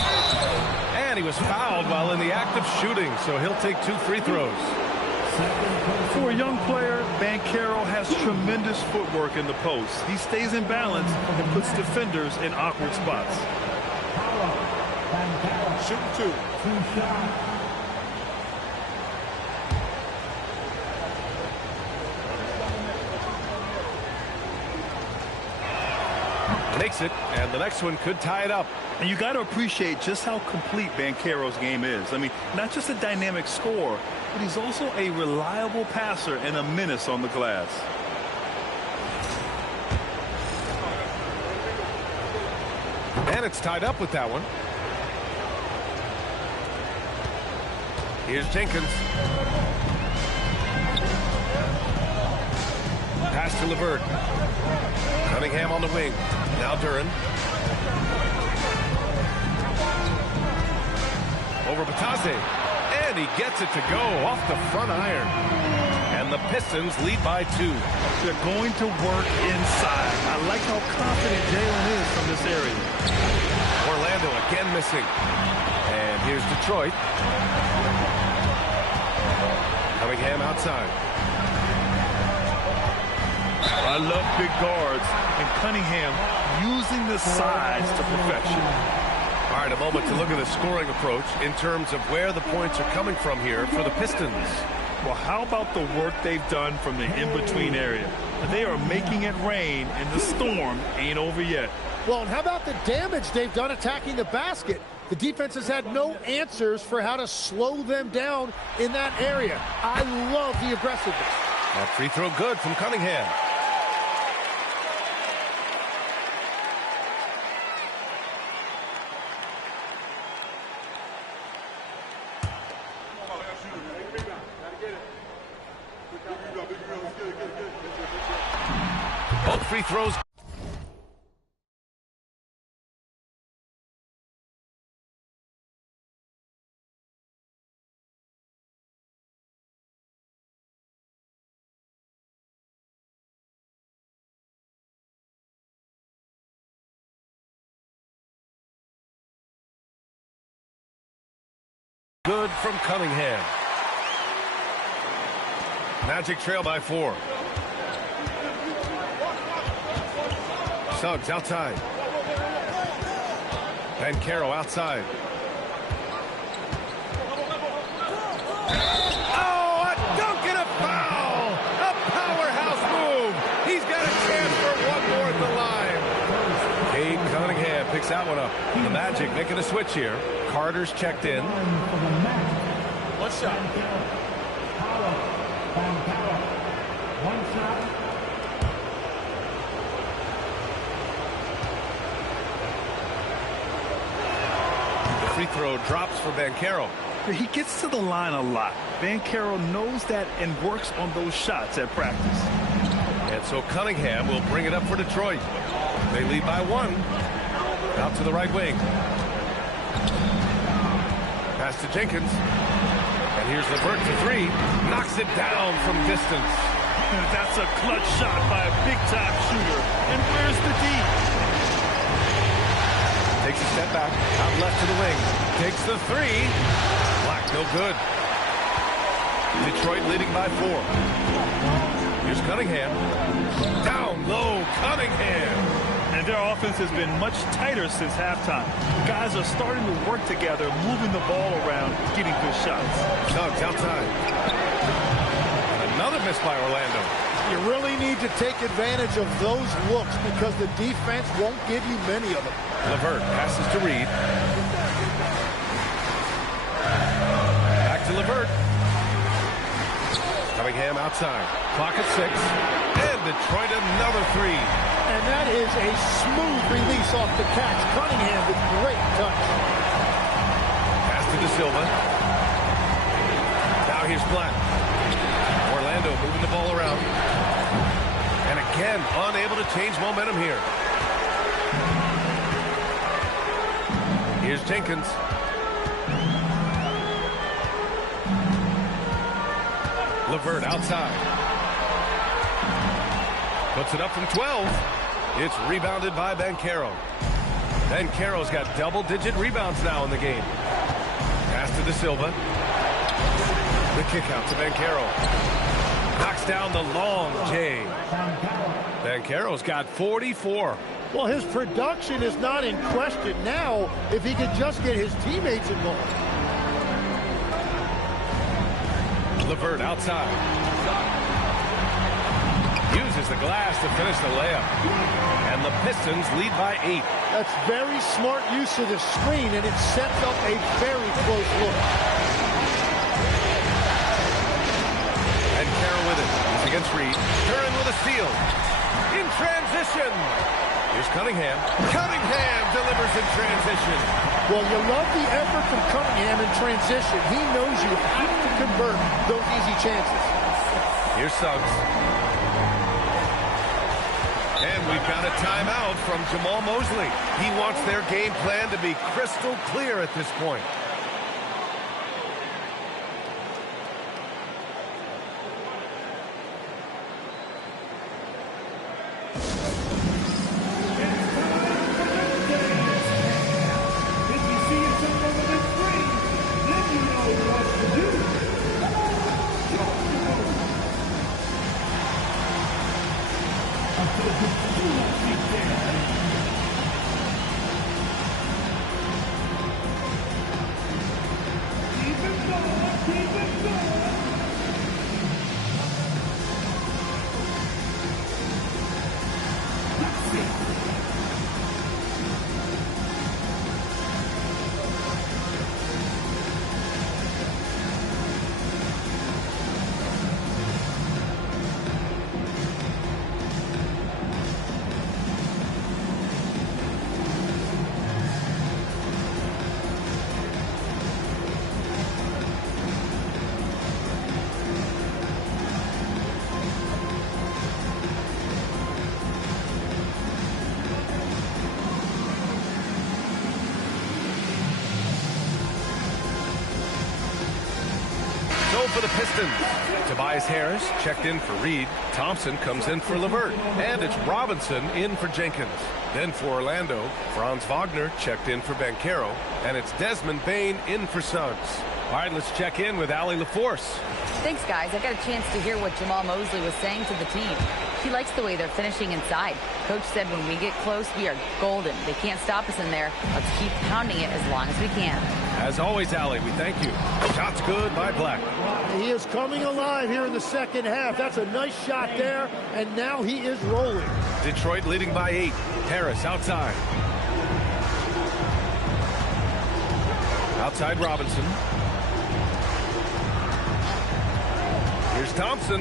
And he was fouled while in the act of shooting, so he'll take 2 free throws. For a young player, Banchero has tremendous footwork in the post. He stays in balance and puts defenders in awkward spots. Shooting 2. Makes it, and the next one could tie it up. And you got to appreciate just how complete Banchero's game is. I mean, not just a dynamic scorer, but he's also a reliable passer and a menace on the glass. And it's tied up with that one. Here's Jenkins. Pass to LeVert. Cunningham on the wing. Now Duren. Over Matazze. And he gets it to go off the front iron. And the Pistons lead by 2. They're going to work inside. I like how confident Jalen is from this area. Orlando again missing. And here's Detroit. Cunningham outside. I love big guards, and Cunningham using the size to perfection. All right, a moment to look at the scoring approach in terms of where the points are coming from here for the Pistons. Well, how about the work they've done from the in-between area? They are making it rain, and the storm ain't over yet. Well, and how about the damage they've done attacking the basket? The defense has had no answers for how to slow them down in that area. I love the aggressiveness. That free throw good from Cunningham. Both free throws. Good from Cunningham. Magic trail by 4. Suggs outside. Banchero outside. that one up. The Magic making a switch here. Carter's checked in. One shot. One shot. The free throw drops for Banchero. He gets to the line a lot. Banchero knows that and works on those shots at practice. And so Cunningham will bring it up for Detroit. They lead by 1. Out to the right wing. Pass to Jenkins. And here's LeVert for 3. Knocks it down from distance. That's a clutch shot by a big-time shooter. And where's the D? Takes a step back. Out left to the wing. Takes the 3. Black, no good. Detroit leading by 4. Here's Cunningham. Down low, Cunningham. And their offense has been much tighter since halftime. Guys are starting to work together, moving the ball around, getting good shots. Suggs outside. And another miss by Orlando. You really need to take advantage of those looks because the defense won't give you many of them. LeVert passes to Reed. Back to LeVert. Cunningham outside. Clock at 6. And Detroit another 3. And that is a smooth release off the catch. Cunningham with great touch. Pass to De Silva. Now here's Black. Orlando moving the ball around. And again, unable to change momentum here. Here's Jenkins. LeVert outside. Puts it up from 12. It's rebounded by Banchero. Banchero's got double-digit rebounds now in the game. Pass to De Silva. The kick out to Banchero. Knocks down the long J. Banchero's got 44. Well, his production is not in question now if he could just get his teammates involved. LeVert outside. Uses the glass to finish the layup. And the Pistons lead by 8. That's very smart use of the screen, and it sets up a very close look. And Carroll with it. He's against Reed. Curran with a steal. In transition. Here's Cunningham. Cunningham delivers in transition. Well, you love the effort from Cunningham in transition. He knows you have to convert those easy chances. Here's Suggs. And we've got a timeout from Jamal Mosley. He wants their game plan to be crystal clear at this point. For the Pistons, Tobias Harris checked in for Reed. Thompson comes in for LeVert. And it's Robinson in for Jenkins. Then for Orlando, Franz Wagner checked in for Banchero. And it's Desmond Bane in for Suggs. All right, let's check in with Allie LaForce. Thanks, guys. I got a chance to hear what Jamal Mosley was saying to the team. He likes the way they're finishing inside. Coach said when we get close, we are golden. They can't stop us in there. Let's keep pounding it as long as we can. As always, Allie, we thank you. Shots good by Black. He is coming alive here in the second half. That's a nice shot there, and now he is rolling. Detroit leading by 8. Harris outside. Outside Robinson. Here's Thompson.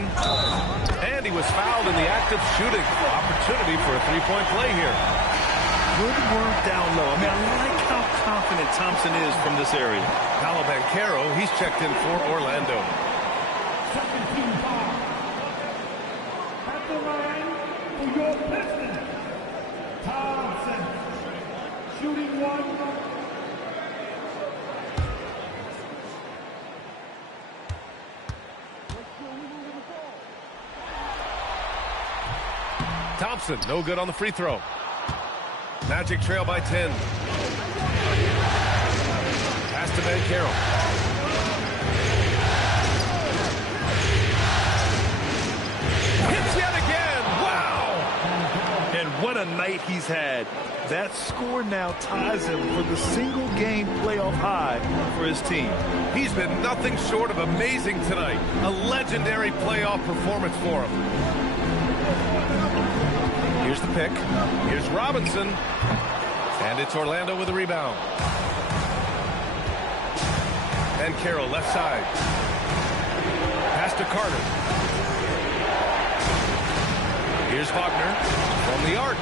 And he was fouled in the act of shooting. Opportunity for a three-point play here. Good work down low. I mean, I like how confident Thompson is from this area. Paolo Banchero, he's checked in for Orlando. Second team foul. At the line for your Pistons, Thompson. Shooting one. Thompson, no good on the free throw. Magic trail by 10. Pass to Banchero. Hits yet again. Wow! And what a night he's had. That score now ties him for the single-game playoff high for his team. He's been nothing short of amazing tonight. A legendary playoff performance for him. Here's the pick. Here's Robinson. And it's Orlando with a rebound. And Carroll left side. Pass to Carter. Here's Wagner from the arc.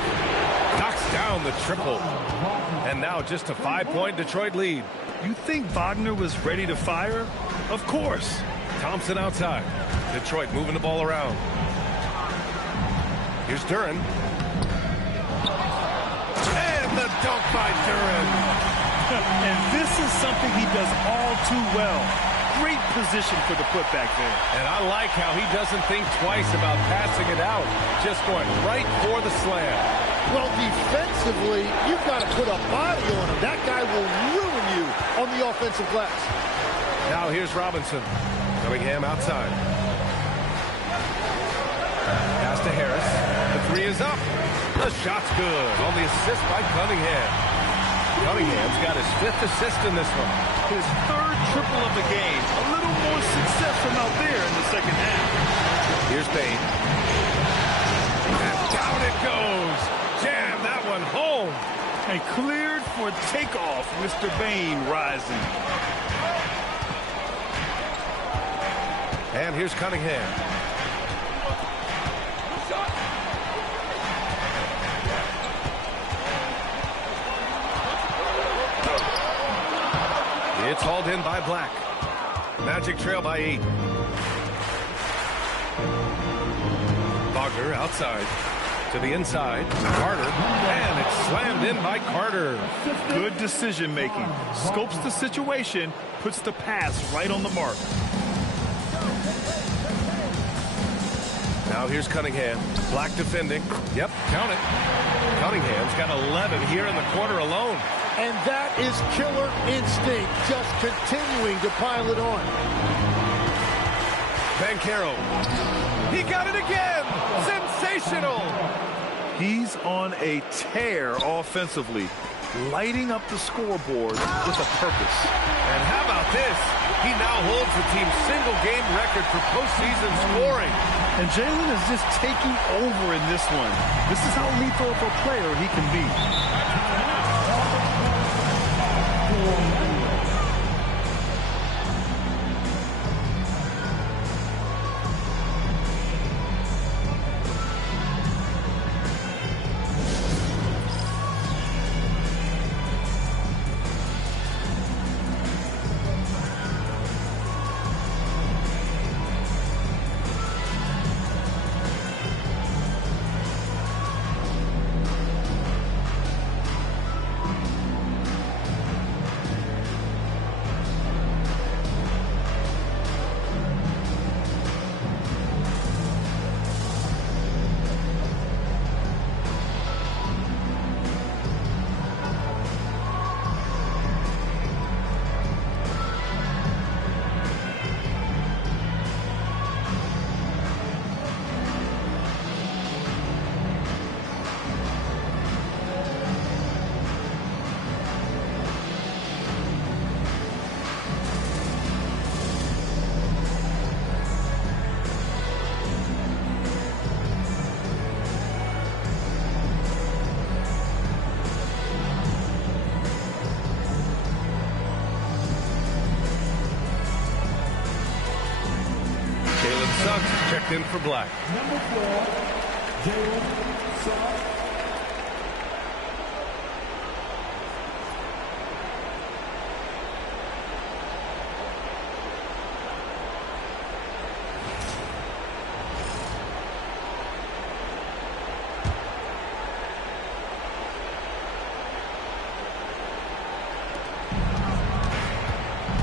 Knocks down the triple. And now just a 5-point Detroit lead. You think Wagner was ready to fire? Of course. Thompson outside. Detroit moving the ball around. Here's Duren. And the dunk by Duren. And this is something he does all too well. Great position for the putback there. And I like how he doesn't think twice about passing it out. Just going right for the slam. Well, defensively, you've got to put a body on him. That guy will ruin you on the offensive glass. Now here's Robinson. Cunningham outside. Pass to Harris. The three is up. The shot's good on the assist by Cunningham. Cunningham's got his 5th assist in this one. His 3rd triple of the game. A little more success from out there in the second half. Here's Bain. And down it goes. Jam that one home. And cleared for takeoff. Mr. Bain rising. And here's Cunningham. It's hauled in by Black. Magic trail by 8. Wagner outside. To the inside. Carter. And it's slammed in by Carter. Good decision making. Scopes the situation. Puts the pass right on the mark. Now here's Cunningham. Black defending. Yep, count it. Cunningham's got 11 here in the quarter alone. And that is killer instinct, just continuing to pile it on. Banchero. He got it again. Sensational. He's on a tear offensively, lighting up the scoreboard with a purpose. And how about this? He now holds the team's single-game record for postseason scoring. And Jalen is just taking over in this one. This is how lethal of a player he can be. locked in for black. Number 4, Jalen Suggs.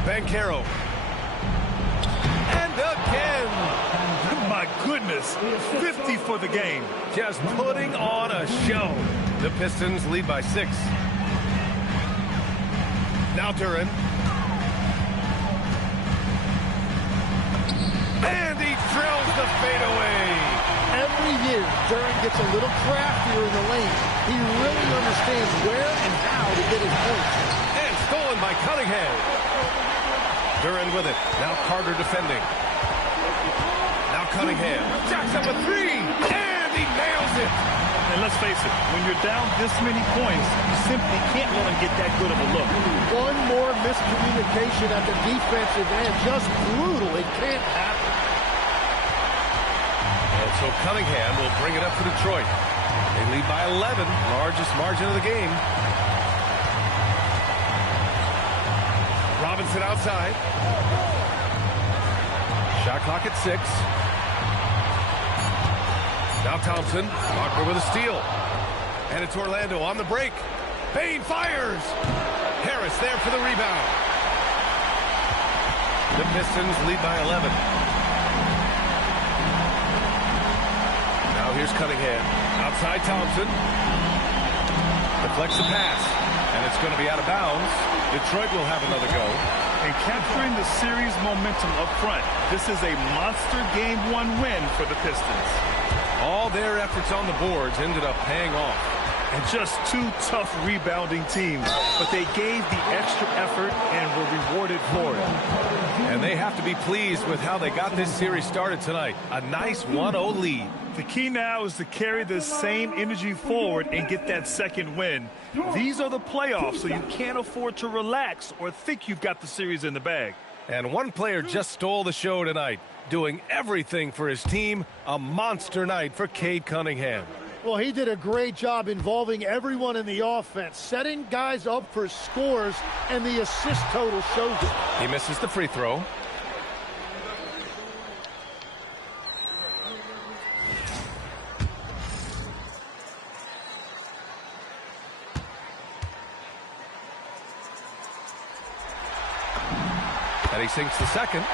Bankero. And again. My goodness, 50 for the game. Just putting on a show. The Pistons lead by 6. Now Duran. And he drills the fadeaway. Every year, Duran gets a little craftier in the lane. He really understands where and how to get his points. And stolen by Cunningham. Duran with it. Now Carter defending. Now Cunningham. Jacks up a 3. And he nails it. And let's face it, when you're down this many points, you simply can't let him get that good of a look. One more miscommunication at the defensive end. Just brutal. It can't happen. And so Cunningham will bring it up for Detroit. They lead by 11. Largest margin of the game. Robinson outside. Shot clock at 6. Now Thompson. Wagner with a steal. And it's Orlando on the break. Bane fires. Harris there for the rebound. The Pistons lead by 11. Now here's Cunningham. Outside Thompson. Deflects the pass. And it's going to be out of bounds. Detroit will have another go. And capturing the series momentum up front, this is a monster Game 1 win for the Pistons. All their efforts on the boards ended up paying off. And just 2 tough rebounding teams, but they gave the extra effort and were rewarded for it. And they have to be pleased with how they got this series started tonight. A nice 1-0 lead. The key now is to carry this same energy forward and get that second win. These are the playoffs, so you can't afford to relax or think you've got the series in the bag. And one player just stole the show tonight, doing everything for his team. A monster night for Cade Cunningham. Well, he did a great job involving everyone in the offense, setting guys up for scores, and the assist total shows it. He misses the free throw. And he sinks the second.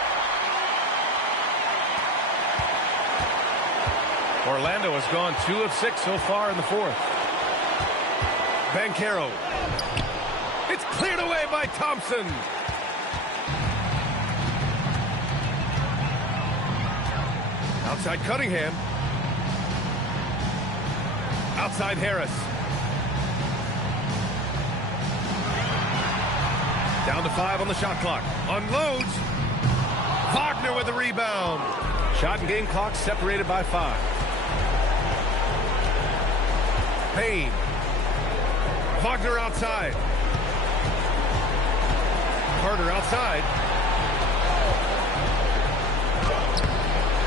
Orlando has gone 2 of 6 so far in the 4th. Bankero. It's cleared away by Thompson. Outside Cunningham. Outside Harris. Down to 5 on the shot clock. Unloads. Wagner with the rebound. Shot and game clock separated by 5. Payne. Wagner outside. Carter outside.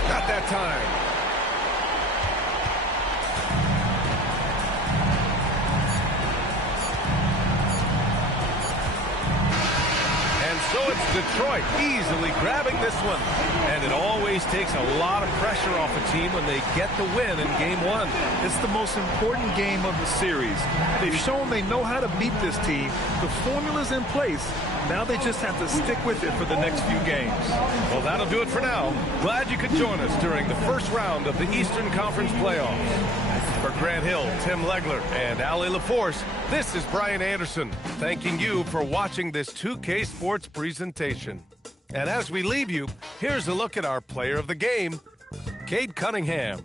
Not that time. So it's Detroit easily grabbing this one. And it always takes a lot of pressure off a team when they get the win in Game 1. It's the most important game of the series. They've shown they know how to beat this team. The formula's in place. Now they just have to stick with it for the next few games. Well, that'll do it for now. Glad you could join us during the first round of the Eastern Conference playoffs. For Grant Hill, Tim Legler, and Ali LaForce, this is Brian Anderson, thanking you for watching this 2K Sports presentation. And as we leave you, here's a look at our player of the game, Cade Cunningham.